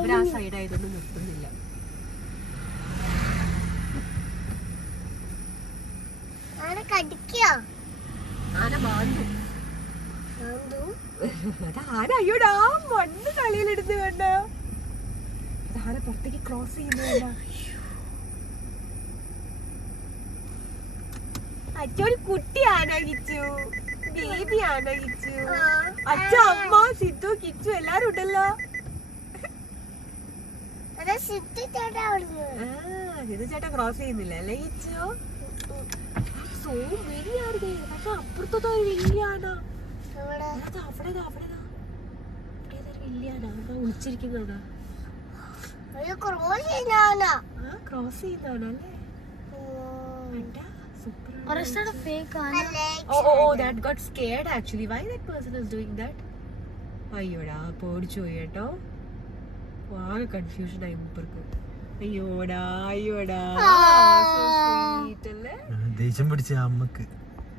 അവര് ആ സൈഡായതുകൊണ്ട് നിർത്തുന്നില്ല. ആന മാന്തു. അത് ആന അയ്യോടാ മണ്ണ് കളിയിലെടുത്ത് വേണ്ട. അത് ആന പുറത്തേക്ക് ക്രോസ് ചെയ്യുന്നില്ല. അച്ഛൻ കുട്ടി ആനകിച്ചു, ബേബി ആനകിച്ചു. അച്ഛ, അമ്മ, സിദ്ധു, കിച്ചു എല്ലാരും ഉണ്ടല്ലോ. സിദ്ധു ചേട്ടാ ക്രോസ് ചെയ്യുന്നില്ല അല്ലേ കിച്ചു? സോ വലിയ പക്ഷെ അപ്പുറത്തോ ഒരു വലിയ ആന. അവിടെ വലിയ ആന വിളിച്ചിരിക്കുന്നവിടെ. ക്രോസ് ചെയ്യുന്ന ആന അല്ലേ? Or is that a fake Anna? Oh, that got scared actually. Why that person is doing that? അയ്യോടാ പേടിച്ചു പോയി കേട്ടോ. ആകെ കൺഫ്യൂഷൻ ആയി മൂപ്പർക്ക്. അയ്യോടാ ദേഷ്യം പിടിച്ച അമ്മക്ക്.